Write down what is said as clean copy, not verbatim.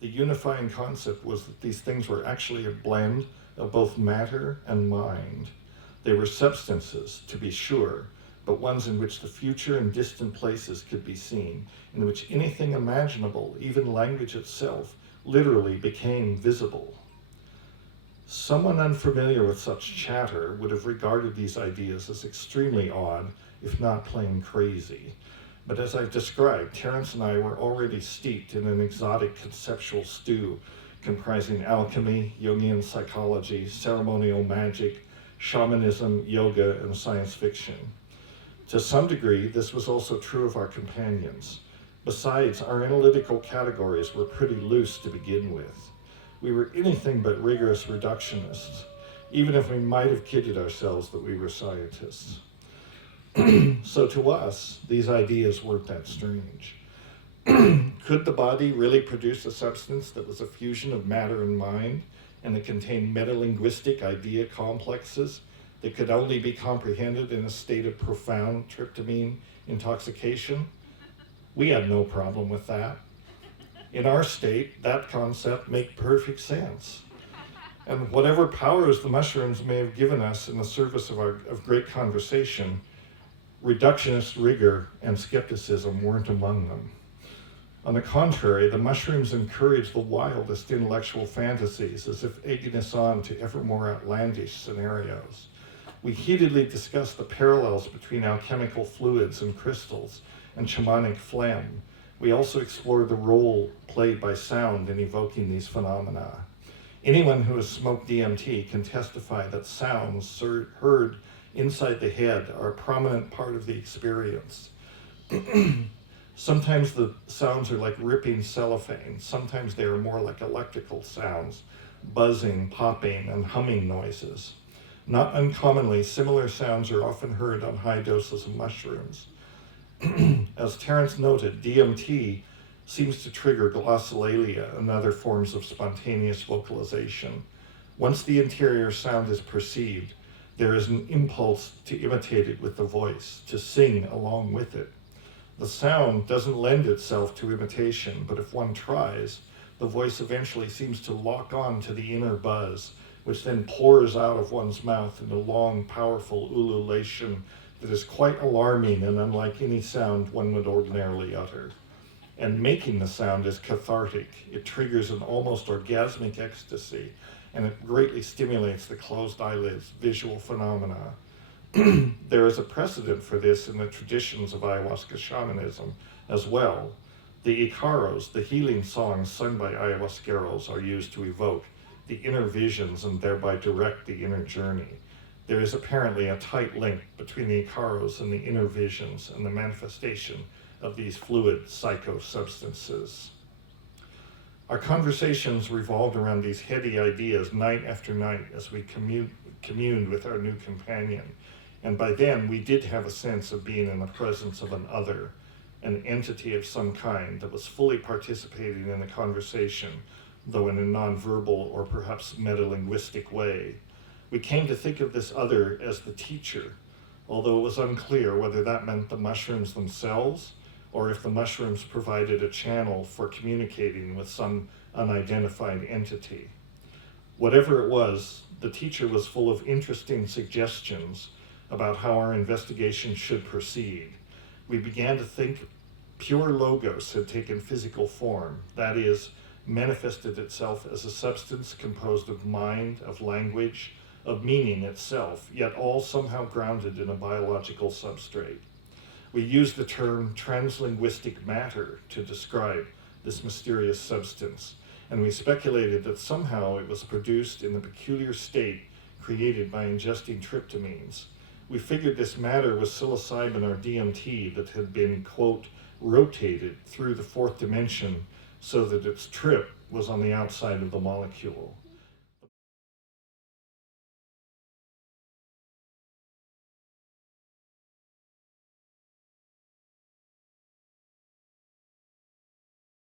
The unifying concept was that these things were actually a blend of both matter and mind. They were substances, to be sure, but ones in which the future and distant places could be seen, in which anything imaginable, even language itself, literally became visible. Someone unfamiliar with such chatter would have regarded these ideas as extremely odd, if not plain crazy. But as I've described, Terence and I were already steeped in an exotic conceptual stew comprising alchemy, Jungian psychology, ceremonial magic, shamanism, yoga, and science fiction. To some degree, this was also true of our companions. Besides, our analytical categories were pretty loose to begin with. We were anything but rigorous reductionists, even if we might have kidded ourselves that we were scientists. So to us, these ideas weren't that strange. Could the body really produce a substance that was a fusion of matter and mind, and that contained metalinguistic idea complexes that could only be comprehended in a state of profound tryptamine intoxication? We had no problem with that. In our state, that concept made perfect sense. And whatever powers the mushrooms may have given us in the service of great conversation, reductionist rigor and skepticism weren't among them. On the contrary, the mushrooms encouraged the wildest intellectual fantasies, as if egging us on to ever more outlandish scenarios. We heatedly discussed the parallels between alchemical fluids and crystals and shamanic phlegm. We also explored the role played by sound in evoking these phenomena. Anyone who has smoked DMT can testify that sounds heard inside the head are a prominent part of the experience. Sometimes the sounds are like ripping cellophane. Sometimes they are more like electrical sounds, buzzing, popping, and humming noises. Not uncommonly, similar sounds are often heard on high doses of mushrooms. As Terence noted, DMT seems to trigger glossolalia and other forms of spontaneous vocalization. Once the interior sound is perceived, there is an impulse to imitate it with the voice, to sing along with it. The sound doesn't lend itself to imitation, but if one tries, the voice eventually seems to lock on to the inner buzz, which then pours out of one's mouth in a long, powerful ululation that is quite alarming and unlike any sound one would ordinarily utter. And making the sound is cathartic. It triggers an almost orgasmic ecstasy, and it greatly stimulates the closed eyelids visual phenomena. There is a precedent for this in the traditions of ayahuasca shamanism as well. The icaros, the healing songs sung by ayahuasqueros, are used to evoke the inner visions and thereby direct the inner journey. There is apparently a tight link between the icaros and the inner visions and the manifestation of these fluid psychosubstances. Our conversations revolved around these heady ideas night after night as we communed with our new companion. And by then, we did have a sense of being in the presence of an other, an entity of some kind that was fully participating in the conversation, though in a nonverbal or perhaps metalinguistic way. We came to think of this other as the teacher, although it was unclear whether that meant the mushrooms themselves or if the mushrooms provided a channel for communicating with some unidentified entity. Whatever it was, the teacher was full of interesting suggestions about how our investigation should proceed. We began to think pure logos had taken physical form, that is, manifested itself as a substance composed of mind, of language, of meaning itself, yet all somehow grounded in a biological substrate. We used the term translinguistic matter to describe this mysterious substance, and we speculated that somehow it was produced in the peculiar state created by ingesting tryptamines. We figured this matter was psilocybin or DMT that had been, quote, rotated through the fourth dimension so that its trip was on the outside of the molecule,